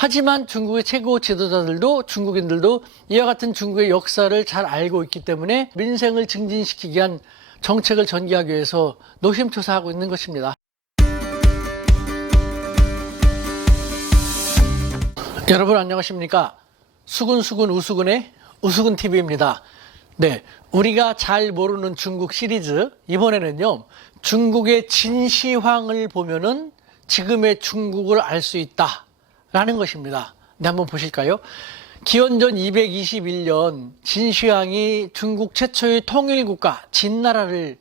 하지만 중국의 최고 지도자들도 중국인들도 이와 같은 중국의 역사를 잘 알고 있기 때문에 민생을 증진시키기 위한 정책을 전개하기 위해서 노심초사하고 있는 것입니다. 여러분 안녕하십니까? 수근수근 우수근의 우수근TV입니다. 네, 우리가 잘 모르는 중국 시리즈, 이번에는요, 중국의 진시황을 보면은 지금의 중국을 알 수 있다 라는 것입니다. 네, 한번 보실까요? 기원전 221년 진시황이 중국 최초의 통일국가 진나라를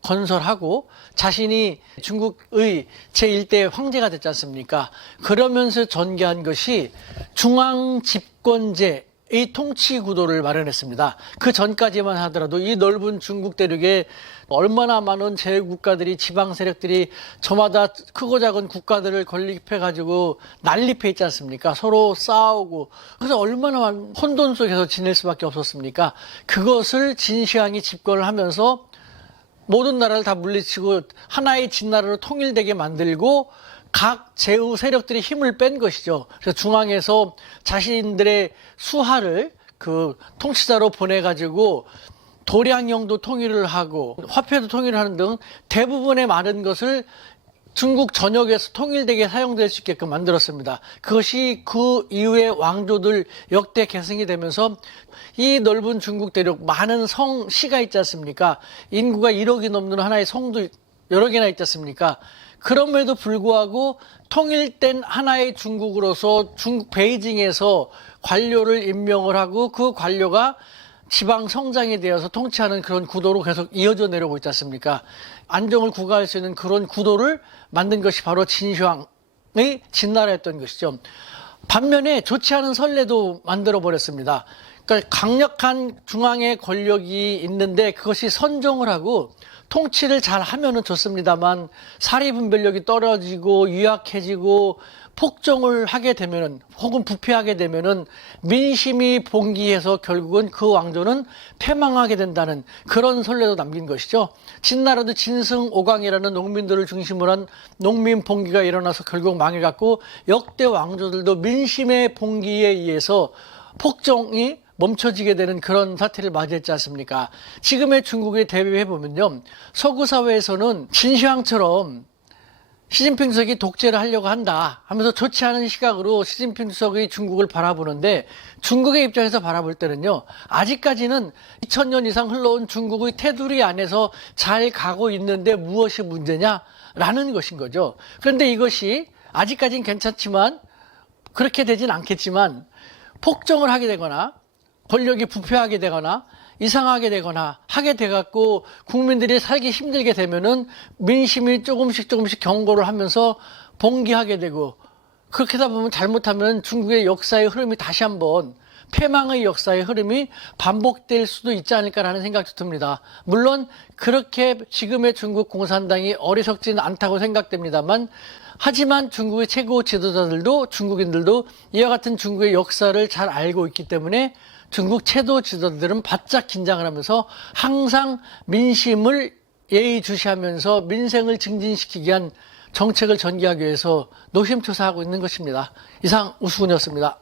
건설하고 자신이 중국의 제1대 황제가 됐지 않습니까? 그러면서 전개한 것이 중앙집권제의 통치 구도를 마련했습니다. 그 전까지만 하더라도 이 넓은 중국 대륙에 얼마나 많은 제국가들이, 지방 세력들이 저마다 크고 작은 국가들을 건립해가지고 난립해 있지 않습니까? 서로 싸우고. 그래서 얼마나 많은 혼돈 속에서 지낼 수밖에 없었습니까? 그것을 진시황이 집권을 하면서 모든 나라를 다 물리치고 하나의 진나라로 통일되게 만들고 각 제후 세력들이 힘을 뺀 것이죠. 그래서 중앙에서 자신들의 수하를 그 통치자로 보내가지고 도량령도 통일을 하고 화폐도 통일을 하는 등 대부분의 많은 것을 중국 전역에서 통일되게 사용될 수 있게끔 만들었습니다. 그것이 그 이후에 왕조들 역대 계승이 되면서 이 넓은 중국 대륙 많은 성시가 있지 않습니까? 인구가 1억이 넘는 하나의 성도 여러 개나 있지 않습니까? 그럼에도 불구하고 통일된 하나의 중국으로서 중국 베이징에서 관료를 임명을 하고 그 관료가 지방 성장이 되어서 통치하는 그런 구도로 계속 이어져 내려오고 있지 않습니까? 안정을 구가할 수 있는 그런 구도를 만든 것이 바로 진시황의 진나라였던 것이죠. 반면에 좋지 않은 선례도 만들어 버렸습니다. 그러니까 강력한 중앙의 권력이 있는데 그것이 선종을 하고 통치를 잘 하면은 좋습니다만 사리분별력이 떨어지고 유약해지고 폭정을 하게 되면은 혹은 부패하게 되면은 민심이 봉기해서 결국은 그 왕조는 패망하게 된다는 그런 선례도 남긴 것이죠. 진나라도 진승오광이라는 농민들을 중심으로 한 농민 봉기가 일어나서 결국 망해갖고 역대 왕조들도 민심의 봉기에 의해서 폭정이 멈춰지게 되는 그런 사태를 맞이했지 않습니까? 지금의 중국에 대비해보면요, 서구 사회에서는 진시황처럼 시진핑 주석이 독재를 하려고 한다 하면서 좋지 않은 시각으로 시진핑 주석의 중국을 바라보는데, 중국의 입장에서 바라볼 때는요, 아직까지는 2000년 이상 흘러온 중국의 테두리 안에서 잘 가고 있는데 무엇이 문제냐라는 것인 거죠. 그런데 이것이 아직까지는 괜찮지만 그렇게 되진 않겠지만 폭정을 하게 되거나 권력이 부패하게 되거나 이상하게 되거나 하게 돼갖고 국민들이 살기 힘들게 되면은 민심이 조금씩 경고를 하면서 봉기하게 되고, 그렇게 하다 보면 잘못하면 중국의 역사의 흐름이 다시 한번 패망의 역사의 흐름이 반복될 수도 있지 않을까라는 생각도 듭니다. 물론 그렇게 지금의 중국 공산당이 어리석지는 않다고 생각됩니다만, 하지만 중국의 최고 지도자들도 중국인들도 이와 같은 중국의 역사를 잘 알고 있기 때문에 중국 최고 지도자들은 바짝 긴장을 하면서 항상 민심을 예의주시하면서 민생을 증진시키기 위한 정책을 전개하기 위해서 노심초사하고 있는 것입니다. 이상 우수근이었습니다.